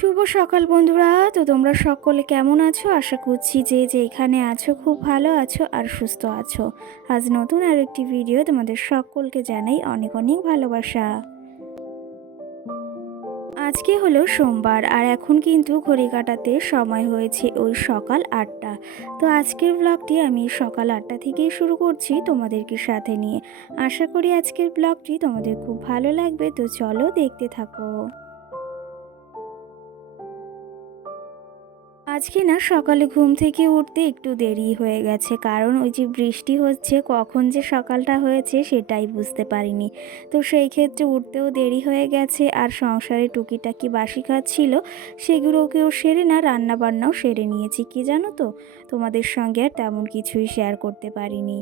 শুভ সকাল বন্ধুরা। তো তোমরা সকলে কেমন আছো? আশা করছি যে যেখানে আছো খুব ভালো আছো আর সুস্থ আছো। আজ নতুন আর একটি ভিডিও তোমাদের সকলকে জানাই অনেক অনেক ভালোবাসা। আজকে হলো সোমবার আর এখন কিন্তু ঘড়ি কাটাতে সময় হয়েছে ওই সকাল 8টা। তো আজকের ব্লগটি আমি সকাল 8টা থেকেই শুরু করছি তোমাদেরকে সাথে নিয়ে। আশা করি আজকের ব্লগটি তোমাদের খুব ভালো লাগবে, তো চলো দেখতে থাকো। আজকে না সকালে ঘুম থেকে উঠতে একটু দেরি হয়ে গেছে, কারণ ওই যে বৃষ্টি হচ্ছে, কখন যে সকালটা হয়েছে সেটাই বুঝতে পারিনি। তো সেই ক্ষেত্রে উঠতেও দেরি হয়ে গেছে, আর সংসারে টুকিটাকি বাসি কাজ ছিল সেগুলোকেও সেরে না রান্না বান্নাও সেরে নিয়েছি। কি জানো তো, তোমাদের সঙ্গে আর তেমন কিছুই শেয়ার করতে পারিনি।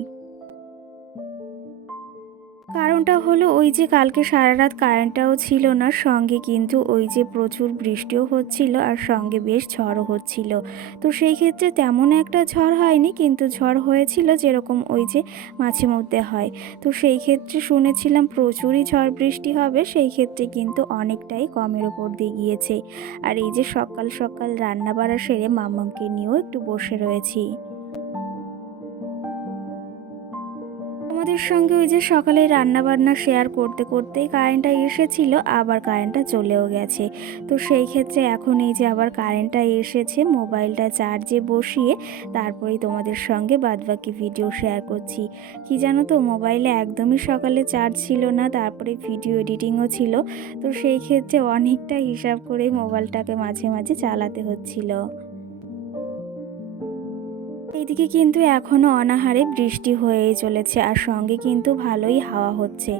কারণটা হলো ওই যে কালকে সারা রাত কারেন্টটাও ছিল না, সঙ্গে কিন্তু ওই যে প্রচুর বৃষ্টিও হচ্ছিল আর সঙ্গে বেশ ঝড়ও হচ্ছিল। তো সেই ক্ষেত্রে তেমন একটা ঝড় হয়নি, কিন্তু ঝড় হয়েছিল যেরকম ওই যে মাঝে মধ্যে হয়। তো সেই ক্ষেত্রে শুনেছিলাম প্রচুরই ঝড় বৃষ্টি হবে, সেই ক্ষেত্রে কিন্তু অনেকটাই কমের ওপর দিয়ে গিয়েছে। আর এই যে সকাল সকাল রান্না বাড়া সেরে মাম্মামকে নিয়েও একটু বসে রয়েছি। তোমাদের সঙ্গে ওই যে সকালে রান্না বান্না শেয়ার করতে করতেই কারেন্টটা এসেছিল, আবার কারেন্টটা চলেও গেছে। তো সেই ক্ষেত্রে এখন এই যে আবার কারেন্টটা এসেছে, মোবাইলটা চার্জে বসিয়ে তারপরেই তোমাদের সঙ্গে বাদবাকি ভিডিও শেয়ার করছি। কি জানো তো, মোবাইলে একদমই সকালে চার্জ ছিল না, তারপরে ভিডিও এডিটিংও ছিল। তো সেই ক্ষেত্রে অনেকটা হিসাব করে মোবাইলটাকে মাঝে মাঝে চালাতে হচ্ছিল। এইদিকে কিন্তু এখনও অনাহারে বৃষ্টি হয়েই চলেছে, আর সঙ্গে কিন্তু ভালোই হাওয়া হচ্ছে।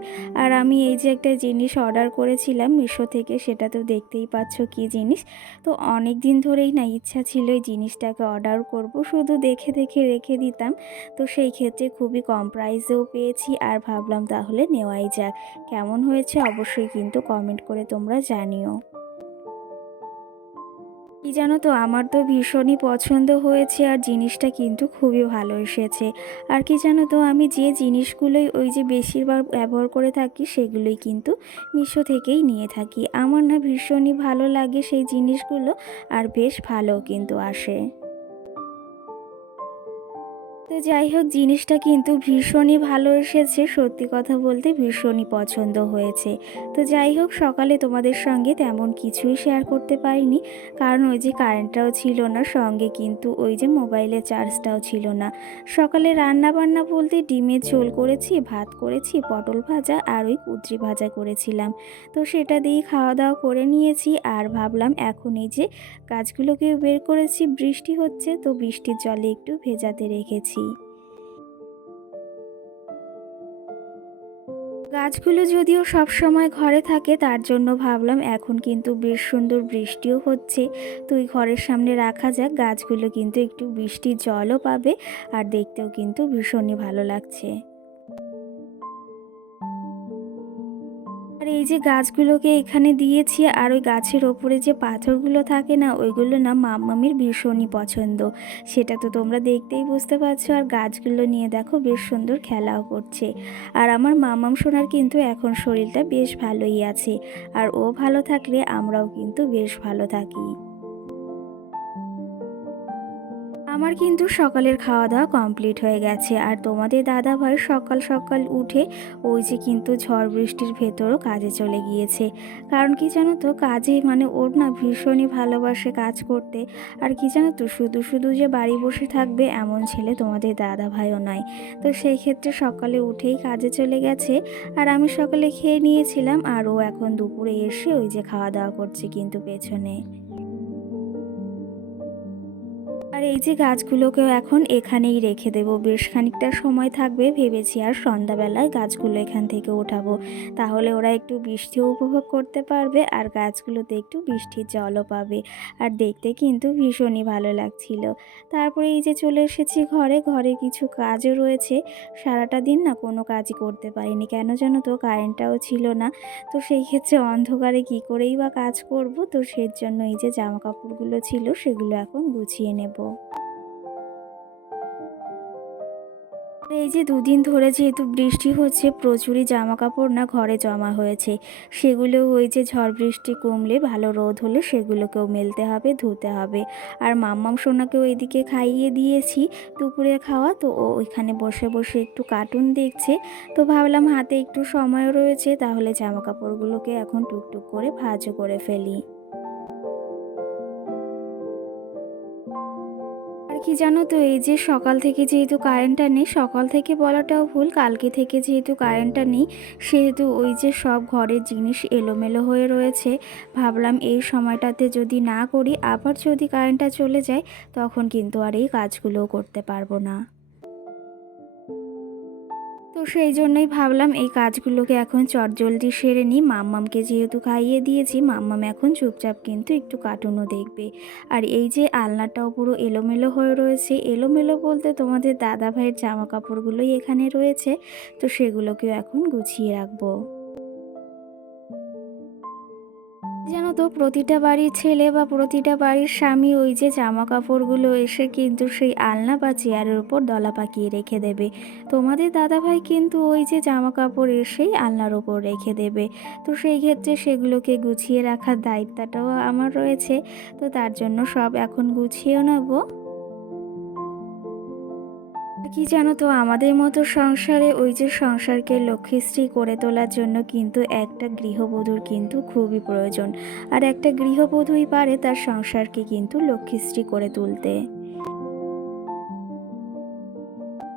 আর আমি এই যে একটা জিনিস অর্ডার করেছিলাম মিশো থেকে, সেটা তো দেখতেই পাচ্ছ কি জিনিস। তো অনেক দিন ধরেই না ইচ্ছা ছিল এই জিনিসটাকে অর্ডার করব, শুধু দেখে দেখে রেখে দিতাম। তো সেই ক্ষেত্রে খুবই কম প্রাইসেও পেয়েছি, আর ভাবলাম তাহলে নেওয়াই যাক। কেমন হয়েছে অবশ্যই কিন্তু কমেন্ট করে তোমরা জানিও। কি জানো তো, আমার তো ভীষণই পছন্দ হয়েছে, আর জিনিসটা কিন্তু খুবই ভালো এসেছে। আর কি জানো তো, আমি যে জিনিসগুলোই ওই যে বেশিরভাগ ব্যবহার করে থাকি সেগুলোই কিন্তু মিশো থেকেই নিয়ে থাকি। আমার না ভীষণই ভালো লাগে সেই জিনিসগুলো, আর বেশ ভালোও কিন্তু আসে। তো যাই হোক, জিনিসটা কিন্তু ভীষণই ভালো এসেছে, সত্যি কথা বলতে ভীষণই পছন্দ হয়েছে। তো যাই হোক, সকালে তোমাদের সঙ্গে তেমন কিছুই শেয়ার করতে পারিনি, কারণ ওই যে কারেন্টটাও ছিল না, সঙ্গে কিন্তু ওই যে মোবাইলের চার্জটাও ছিল না। সকালে রান্না বান্না বলতে ডিমের ঝোল করেছি, ভাত করেছি, পটল ভাজা আর ওই কুঁদরি ভাজা করেছিলাম। তো সেটা দিয়েই খাওয়া দাওয়া করে নিয়েছি, আর ভাবলাম এখন এই যে গাছগুলোকেও বের করেছি, বৃষ্টি হচ্ছে তো বৃষ্টির জলে একটু ভেজাতে রেখেছি। গাছগুলো যদিও সব সময় ঘরে থাকে, তার জন্য ভাবলাম এখন কিন্তু বেশ সুন্দর বৃষ্টিও হচ্ছে, তো ওই ঘরের সামনে রাখা যাক। গাছগুলো কিন্তু একটু বৃষ্টির জলও পাবে, আর দেখতেও কিন্তু ভীষণই ভালো লাগছে। আর এই যে গাছগুলোকে এখানে দিয়েছি, আর ওই গাছের ওপরে যে পাথরগুলো থাকে না, ওইগুলো না মাম্মামির ভীষণই পছন্দ। সেটা তো তোমরা দেখতেই বুঝতে পারছো। আর গাছগুলো নিয়ে দেখো বেশ সুন্দর খেলাও করছে। আর আমার মাম্মাম সোনার কিন্তু এখন শরীরটা বেশ ভালোই আছে, আর ও ভালো থাকলে আমরাও কিন্তু বেশ ভালো থাকি। আমার কিন্তু সকালের খাওয়া দাওয়া কমপ্লিট হয়ে গেছে, আর তোমাদের দাদা ভাই সকাল সকাল উঠে ওই যে কিন্তু ঝড় বৃষ্টির ভেতরও কাজে চলে গিয়েছে। কারণ কি জানো তো, কাজে মানে ওর না ভীষণই ভালোবাসে কাজ করতে। আর কি জানো তো, শুধু শুধু যে বাড়ি বসে থাকবে এমন ছেলে তোমাদের দাদা ভাইও নয়। তো সেই ক্ষেত্রে সকালে উঠেই কাজে চলে গেছে, আর আমি সকালে খেয়ে নিয়েছিলাম, আর ও এখন দুপুরে এসে ওই যে খাওয়া দাওয়া করছে কিন্তু পেছনে। আর এই যে গাছগুলোকেও এখন এখানেই রেখে দেবো, বেশ খানিকটা সময় থাকবে ভেবেছি। আর সন্ধ্যাবেলায় গাছগুলো এখান থেকে উঠাবো, তাহলে ওরা একটু বৃষ্টিও উপভোগ করতে পারবে, আর গাছগুলোতে একটু বৃষ্টির জলও পাবে। আর দেখতে কিন্তু ভীষণই ভালো লাগছিল। তারপরে এই যে চলে এসেছি ঘরে, ঘরে কিছু কাজও রয়েছে। সারাটা দিন না কোনো কাজই করতে পারিনি, কেন জানো তো, কারেন্টটাও ছিল না। তো সেই ক্ষেত্রে অন্ধকারে কি করেই বা কাজ করব, তো সেই জন্য এই যে জামা কাপড়গুলো ছিল সেগুলো এখন গুছিয়ে নেব। এই যে দুদিন ধরে যেহেতু বৃষ্টি হচ্ছে, প্রচুরই জামা কাপড় না ঘরে জমা হয়েছে, সেগুলো ওই যে ঝড় বৃষ্টি কমলে ভালো রোদ হলে সেগুলোকেও মেলতে হবে, ধুতে হবে। আর মাম্মাম সোনাকেও এদিকে খাইয়ে দিয়েছি দুপুরের খাওয়া, তো ও ওইখানে বসে বসে একটু কার্টুন দেখছে। তো ভাবলাম হাতে একটু সময় রয়েছে, তাহলে জামা কাপড়গুলোকে এখন টুকটুক করে ভাঁজও করে ফেলি। আর কি জানো তো, এই যে সকাল থেকে যেহেতু কারেন্টটা নেই, সকাল থেকে বলাটাও ভুল, কালকে থেকে যেহেতু কারেন্টটা নেই, সেহেতু ওই যে সব ঘরের জিনিস এলোমেলো হয়ে রয়েছে। ভাবলাম এই সময়টাতে যদি না করি, আবার যদি কারেন্টটা চলে যায়, তখন কিন্তু আর এই কাজগুলোও করতে পারবো না। তো সেই জন্যই ভাবলাম এই কাজগুলোকে এখন চটজলদি সেরে নিই। মাম্মামকে যেহেতু খাইয়ে দিয়েছি, মাম্মাম এখন চুপচাপ কিন্তু একটু কার্টুনও দেখবে। আর এই যে আলনাটাও পুরো এলোমেলো হয়ে রয়েছে, এলোমেলো বলতে তোমাদের দাদা ভাইয়ের জামা কাপড়গুলোই এখানে রয়েছে, তো সেগুলোকেও এখন গুছিয়ে রাখবো। জানো তো, প্রতিটা বাড়ির ছেলে বা প্রতিটা বাড়ির স্বামী ওই যে জামা কাপড়গুলো এসে কিন্তু সেই আলনা বা চেয়ারের উপর দলা পাকিয়ে রেখে দেবে। তোমাদের দাদাভাই কিন্তু ওই যে জামা কাপড় এসেই আলনার ওপর রেখে দেবে। তো সেই ক্ষেত্রে সেগুলোকে গুছিয়ে রাখার দায়িত্বটাও আমার রয়েছে। তো তার জন্য সব এখন গুছিয়েও নেবো। কি জানো তো, আমাদের মতো সংসারে ওই যে সংসারকে লক্ষ্মীশ্রী করে তোলার জন্য কিন্তু একটা গৃহবধূর কিন্তু খুবই প্রয়োজন। আর একটা গৃহবধূই পারে তার সংসারকে কিন্তু লক্ষ্মীশ্রী করে তুলতে।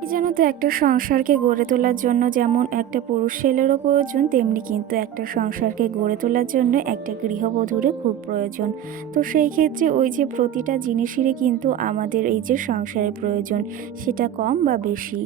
কি জানো তো, একটা সংসারকে গড়ে তোলার জন্য যেমন একটা পুরুষ ছেলেরও প্রয়োজন, তেমনি কিন্তু একটা সংসারকে গড়ে তোলার জন্য একটা গৃহবধূরও খুব প্রয়োজন। তো সেই ক্ষেত্রে ওই যে প্রতিটা জিনিসেরই কিন্তু আমাদের এই যে সংসারের প্রয়োজন, সেটা কম বা বেশি।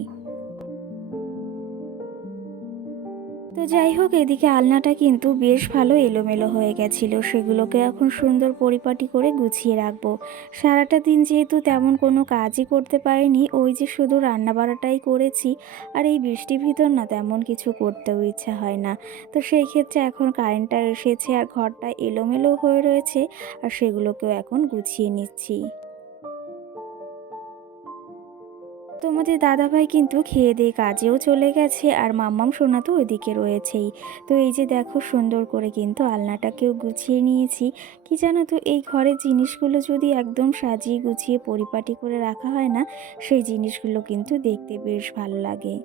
তো যাই হোক, এদিকে আলনাটা কিন্তু বেশ ভালো এলোমেলো হয়ে গেছিলো, সেগুলোকে এখন সুন্দর পরিপাটি করে গুছিয়ে রাখবো। সারাটা দিন যেহেতু তেমন কোনো কাজই করতে পারিনি, ওই যে শুধু রান্না বাড়াটাই করেছি। আর এই বৃষ্টির ভিতর না তেমন কিছু করতেও ইচ্ছা হয় না। তো সেই ক্ষেত্রে এখন কারেন্টটা এসেছে আর ঘরটা এলোমেলো হয়ে রয়েছে, আর সেগুলোকেও এখন গুছিয়ে নিচ্ছি। তোমাদের দাদাভাই কিন্তু খেয়ে দিয়ে কাজেও চলে গেছে, আর মাম্মাম সোনা তো ওইদিকে রয়েছেই। তো এই যে দেখো, সুন্দর করে কিন্তু আলনাটাকেও গুছিয়ে নিয়েছি। কি জানো তো, এই ঘরের জিনিসগুলো যদি একদম সাজিয়ে গুছিয়ে পরিপাটি করে রাখা হয় না, সেই জিনিসগুলো কিন্তু দেখতে বেশ ভালো লাগে।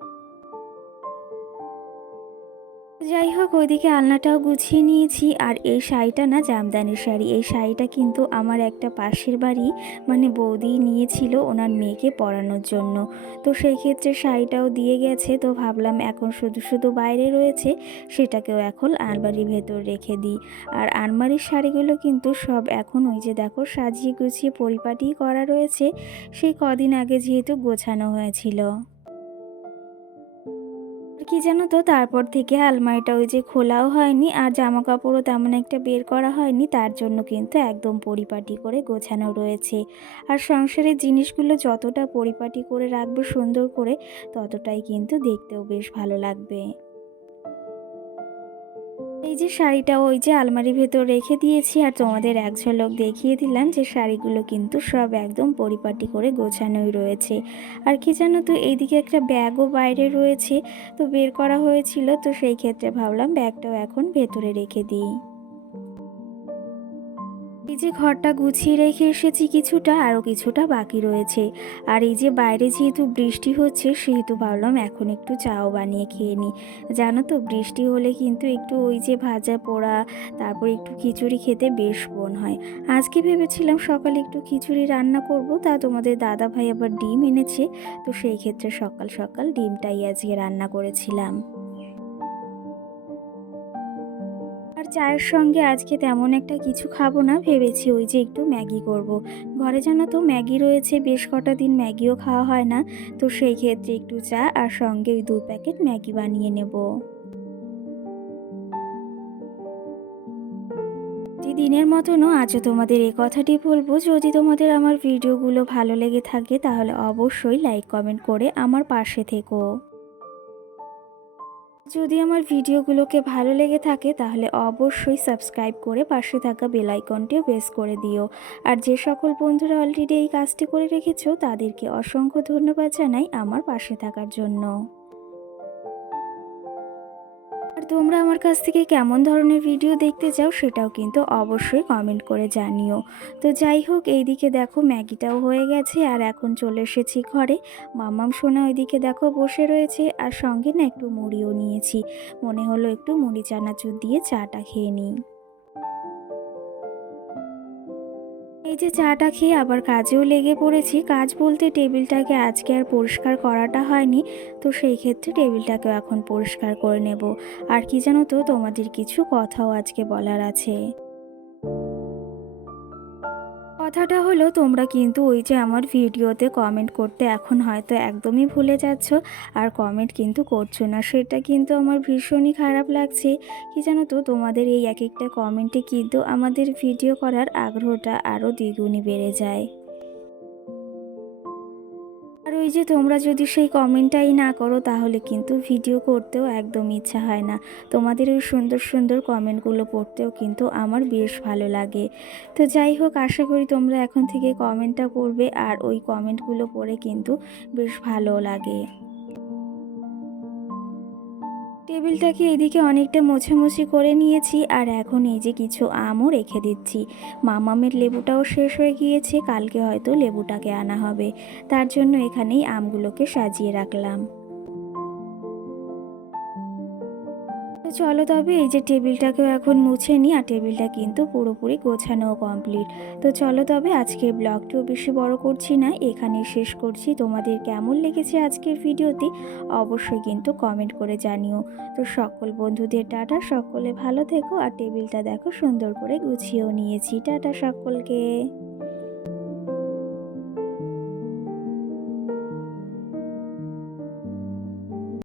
যাই হোক, ওইদিকে আলনাটাও গুছিয়ে নিয়েছি। আর এই শাড়িটা না জামদানির শাড়ি, এই শাড়িটা কিন্তু আমার একটা পাশের বাড়ি মানে বৌদি নিয়েছিল ওনার মেয়েকে পরানোর জন্য। তো সেই ক্ষেত্রে শাড়িটাও দিয়ে গেছে, তো ভাবলাম এখন শুধু শুধু বাইরে রয়েছে, সেটাকেও এখন আলমারির ভেতর রেখে দিই। আর আলমারির শাড়িগুলো কিন্তু সব এখন ওই যে দেখো সাজিয়ে গুছিয়ে পরিপাটি করা রয়েছে, সেই কদিন আগে যেহেতু গোছানো হয়েছিল। আর কি জানো তো, তারপর থেকে আলমারিটা ওই যে খোলাও হয়নি, আর জামা কাপড়ও তেমন একটা বের করা হয়নি, তার জন্য কিন্তু একদম পরিপাটি করে গোছানো রয়েছে। আর সংসারের জিনিসগুলো যতটা পরিপাটি করে রাখবে সুন্দর করে, ততটাই কিন্তু দেখতেও বেশ ভালো লাগবে। এই যে শাড়িটা ওই যে আলমারির ভেতর রেখে দিয়েছি, আর তোমাদের এক ঝলক দেখিয়ে দিলাম যে শাড়িগুলো কিন্তু সব একদম পরিপাটি করে গোছানোই রয়েছে। আর কি জানো তো, এইদিকে একটা ব্যাগও বাইরে রয়েছে, তো বের করা হয়েছিল, তো সেই ক্ষেত্রে ভাবলাম ব্যাগটাও এখন ভেতরে রেখে দিই। এই যে ঘরটা গুছিয়ে রেখে এসেছি কিছুটা, আরও কিছুটা বাকি রয়েছে। আর এই যে বাইরে যেহেতু বৃষ্টি হচ্ছে, সেহেতু ভাবলাম এখন একটু চাও বানিয়ে খেয়ে নিই। জানো তো, বৃষ্টি হলে কিন্তু একটু ওই যে ভাজা পোড়া, তারপর একটু খিচুড়ি খেতে বেশ মন হয়। আজকে ভেবেছিলাম সকালে একটু খিচুড়ি রান্না করব, তা তোমাদের দাদা ভাই আবার ডিম এনেছে, তো সেই ক্ষেত্রে সকাল সকাল ডিমটাই আজকে রান্না করেছিলাম। আর চায়ের সঙ্গে আজকে তেমন একটা কিছু খাবো না, ভেবেছি ওই যে একটু ম্যাগি করব। ঘরে জানো তো ম্যাগি রয়েছে, বেশ কটা দিন ম্যাগিও খাওয়া হয় না, তো সেই ক্ষেত্রে একটু চা আর সঙ্গে ওই 2 প্যাকেট ম্যাগি বানিয়ে নেব। দিনের মতনও আজও তোমাদের এই কথাটি বলবো, যদি তোমাদের আমার ভিডিওগুলো ভালো লেগে থাকে তাহলে অবশ্যই লাইক কমেন্ট করে আমার পাশে থেকো। যদি আমার ভিডিওগুলোকে ভালো লেগে থাকে তাহলে অবশ্যই সাবস্ক্রাইব করে পাশে থাকা বেল আইকনটিও প্রেস করে দিও। আর যে সকল বন্ধুরা অলরেডি এই কাজটি করে রেখেছো তাদেরকে অসংখ্য ধন্যবাদ জানাই আমার পাশে থাকার জন্য। আর তোমরা আমার কাছ থেকে কেমন ধরনের ভিডিও দেখতে চাও সেটাও কিন্তু অবশ্যই কমেন্ট করে জানিও। তো যাই হোক, এইদিকে দেখো ম্যাগিটাও হয়ে গেছে আর এখন চলে এসেছি ঘরে। মাম্মাম সোনা ওইদিকে দেখো বসে রয়েছে আর সঙ্গে না একটু মুড়িও নিয়েছি। মনে হলো একটু মুড়ি চানাচুর দিয়ে চাটা খেয়ে নিই। এই যে চাটা খেয়ে আবার কাজেও লেগে পড়েছি। কাজ বলতে টেবিলটাকে আজকে আর পরিষ্কার করাটা হয়নি, তো সেই ক্ষেত্রে টেবিলটাকেও এখন পরিষ্কার করে নেব। আর কি জানো তো, তোমাদের কিছু কথাও আজকে বলার আছে। কথাটা হলো, তোমরা কিন্তু ওই যে আমার ভিডিওতে কমেন্ট করতে এখন হয়তো একদমই ভুলে যাচ্ছ আর কমেন্ট কিন্তু করছো না, সেটা কিন্তু আমার ভীষণই খারাপ লাগছে। কি জানো তো, তোমাদের এই এক একটা কমেন্টে কিন্তু আমাদের ভিডিও করার আগ্রহটা আরও দ্বিগুণই বেড়ে যায়। আর ওই যে তোমরা যদি সেই কমেন্টটাই না করো তাহলে কিন্তু ভিডিও করতেও একদম ইচ্ছা হয় না। তোমাদের ওই সুন্দর সুন্দর কমেন্টগুলো পড়তেও কিন্তু আমার বেশ ভালো লাগে। তো যাই হোক, আশা করি তোমরা এখন থেকে কমেন্টটা করবে আর ওই কমেন্টগুলো পড়ে কিন্তু বেশ ভালো লাগে। টেবিলটাকে এদিকে অনেকটা মোছামুছি করে নিয়েছি আর এখন এই যে কিছু আমও রেখে দিচ্ছি। মামামের লেবুটাও শেষ হয়ে গিয়েছে, কালকে হয়তো লেবুটাকে আনা হবে, তার জন্য এখানেই আমগুলোকে সাজিয়ে রাখলাম। তো চলো তবে এই যে টেবিলটাকেও এখন মুছে নিই, আর টেবিলটা কিন্তু পুরোপুরি গোছানো কমপ্লিট। তো চলো তবে আজকের ব্লগটিও বেশি বড় করছি না, এখানেই শেষ করছি। তোমাদের কেমন লেগেছে আজকের ভিডিওটি অবশ্যই কিন্তু কমেন্ট করে জানিও। তো সকল বন্ধুদের টাটা, সকলে ভালো থেকো। আর টেবিলটা দেখো সুন্দর করে গুছিয়েও নিয়েছি। টাটা সকলকে।